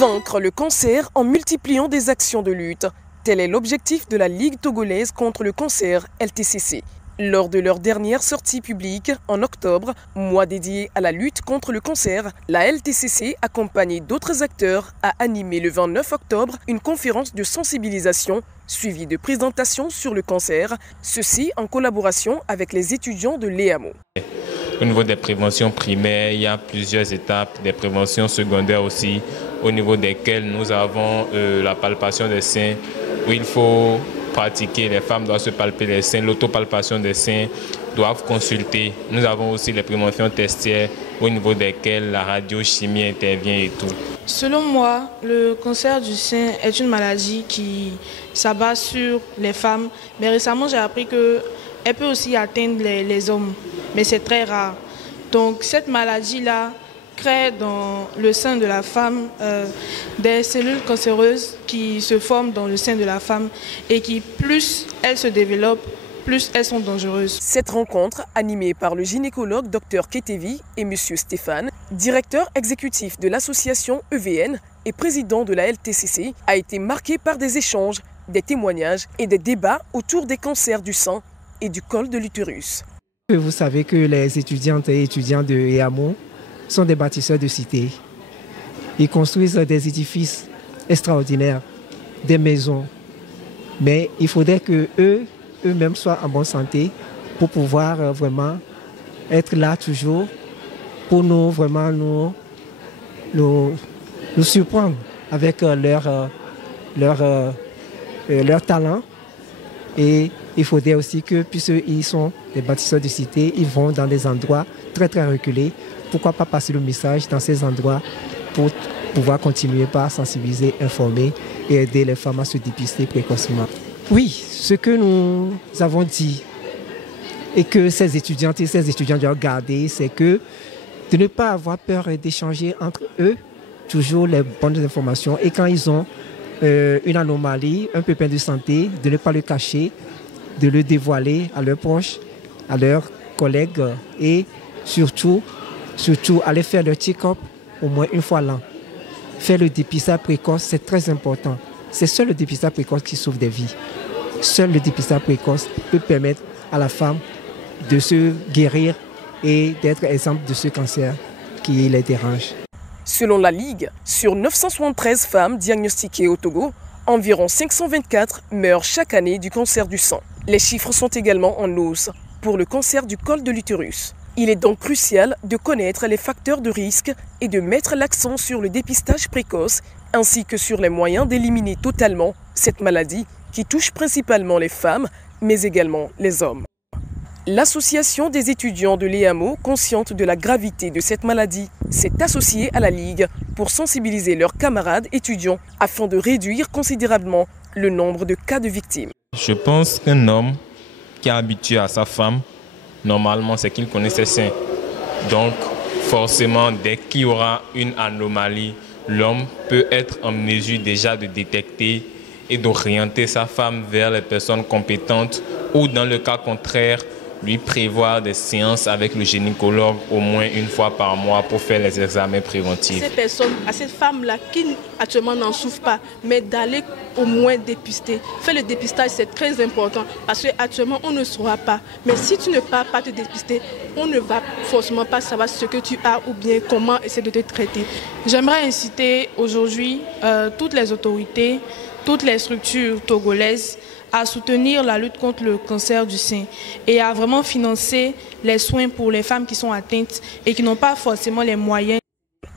Vaincre le cancer en multipliant des actions de lutte. Tel est l'objectif de la Ligue togolaise contre le cancer, LTCC. Lors de leur dernière sortie publique, en octobre, mois dédié à la lutte contre le cancer, la LTCC, accompagnée d'autres acteurs, a animé le 29 octobre une conférence de sensibilisation suivie de présentations sur le cancer, ceci en collaboration avec les étudiants de l'EAMO. Au niveau des préventions primaires, il y a plusieurs étapes, des préventions secondaires aussi, au niveau desquelles nous avons la palpation des seins, où il faut pratiquer, les femmes doivent se palper les seins, l'autopalpation des seins, doivent consulter. Nous avons aussi les préventions testières, au niveau desquelles la radiochimie intervient et tout. Selon moi, le cancer du sein est une maladie qui s'abat sur les femmes, mais récemment j'ai appris qu'elle peut aussi atteindre les hommes, mais c'est très rare. Donc cette maladie-là crée dans le sein de la femme des cellules cancéreuses qui se forment dans le sein de la femme et qui, plus elles se développent, plus elles sont dangereuses. Cette rencontre, animée par le gynécologue Dr Ketevi et M. Stéphane, directeur exécutif de l'association EVN et président de la LTCC, a été marquée par des échanges, des témoignages et des débats autour des cancers du sein et du col de l'utérus. Vous savez que les étudiantes et étudiants de EAMO sont des bâtisseurs de cités. Ils construisent des édifices extraordinaires, des maisons. Mais il faudrait que eux-mêmes soient en bonne santé pour pouvoir vraiment être là toujours, pour nous vraiment nous surprendre avec leur talent. Et il faudrait aussi que, puisqu'ils sont des bâtisseurs de cité, ils vont dans des endroits très très reculés. Pourquoi pas passer le message dans ces endroits pour pouvoir continuer par sensibiliser, informer et aider les femmes à se dépister précocement. Oui, ce que nous avons dit et que ces étudiantes et ces étudiants doivent garder, c'est que de ne pas avoir peur d'échanger entre eux toujours les bonnes informations et quand ils ont une anomalie, un pépin de santé, de ne pas le cacher, de le dévoiler à leurs proches, à leurs collègues et surtout aller faire le check-up au moins une fois l'an. Faire le dépistage précoce, c'est très important. C'est seul le dépistage précoce qui sauve des vies. Seul le dépistage précoce peut permettre à la femme de se guérir et d'être exemple de ce cancer qui les dérange. Selon la Ligue, sur 973 femmes diagnostiquées au Togo, environ 524 meurent chaque année du cancer du sang. Les chiffres sont également en hausse pour le cancer du col de l'utérus. Il est donc crucial de connaître les facteurs de risque et de mettre l'accent sur le dépistage précoce ainsi que sur les moyens d'éliminer totalement cette maladie qui touche principalement les femmes mais également les hommes. L'association des étudiants de l'EAMO, consciente de la gravité de cette maladie, s'est associée à la Ligue pour sensibiliser leurs camarades étudiants afin de réduire considérablement le nombre de cas de victimes. Je pense qu'un homme qui est habitué à sa femme, normalement, c'est qu'il connaît ses seins. Donc, forcément, dès qu'il y aura une anomalie, l'homme peut être en mesure déjà de détecter et d'orienter sa femme vers les personnes compétentes ou, dans le cas contraire, lui prévoir des séances avec le gynécologue au moins une fois par mois pour faire les examens préventifs. Ces personnes, à cette femme-là qui actuellement n'en souffre pas, mais d'aller au moins dépister. Faire le dépistage, c'est très important parce qu'actuellement, on ne saura pas. Mais si tu ne pars pas te dépister, on ne va forcément pas savoir ce que tu as ou bien comment essayer de te traiter. J'aimerais inciter aujourd'hui toutes les autorités, toutes les structures togolaises à soutenir la lutte contre le cancer du sein et à vraiment financer les soins pour les femmes qui sont atteintes et qui n'ont pas forcément les moyens.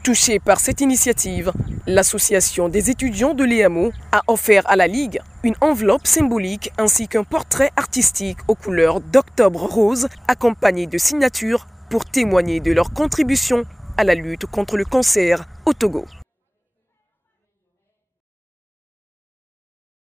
Touchée par cette initiative, l'association des étudiants de l'EAMO a offert à la Ligue une enveloppe symbolique ainsi qu'un portrait artistique aux couleurs d'Octobre Rose accompagné de signatures pour témoigner de leur contribution à la lutte contre le cancer au Togo.